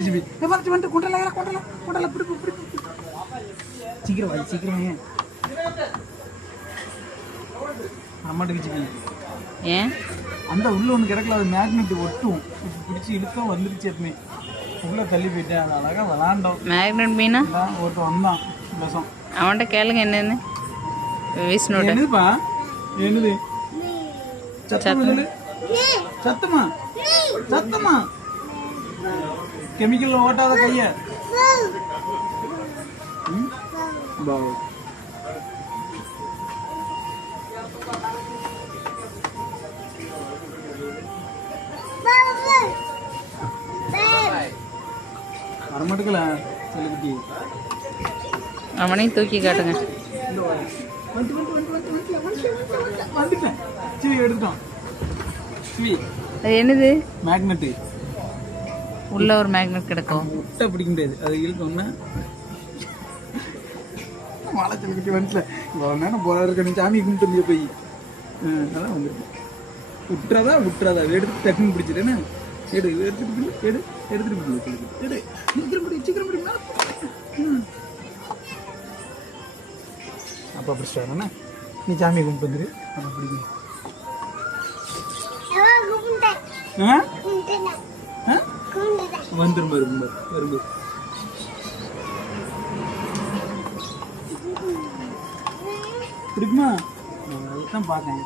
ஏன் அந்த உள்ள ஒன்று கிடக்கல, அது மேக்னெட் ஒட்டும் பிடிச்சி இழுக்க வந்துருச்சு. எப்பவுமே உள்ள தள்ளி போயிட்டேன். அது அழகா விளாண்டோம். மேக்னெட் மீனா ஒருத்தன் வந்தான் விஷம். அவன்கிட்ட கேளுங்க என்னன்னு. விஷ்ணுட என்னதுப்பா? என்னது சத்தமா சத்தமா கெமிக்கல் ஓட்டாத கைய. வரமாட்டுக்கல செல்லுக்குட்டி. அவனையும் தூக்கி காட்டுங்க. வந்துட்டேன். சிவி எடுத்துட்டோம். சிவி அது என்னது? மேக்னெட்டு. உள்ள ஒரு மேக்னெட் கிடக்கும். முட்டை பிடிக்க முடியாது. அது இழுக்கணும்னா மழை செல்லுக்குட்டி வந்துட்டல. இவ்வளோ நேரம் போல இருக்க நீ சாமி கும்பிட்டு போய் அதான் வந்துருக்கேன். விட்டுறாதா எடுத்து டக்குன்னு பிடிச்சிட்டேன்னு எடு எடுத்துட்டு சீக்கிரம் பிடி. அப்பா பிடிச்சிட்டாருண்ணா. நீ சாமியை கும்பிட்டு வந்துரு. அப்போ பிடிக்கும். வந்துரும் வரும்போது பிடிக்குமா? அதுதான் பார்த்தேன்.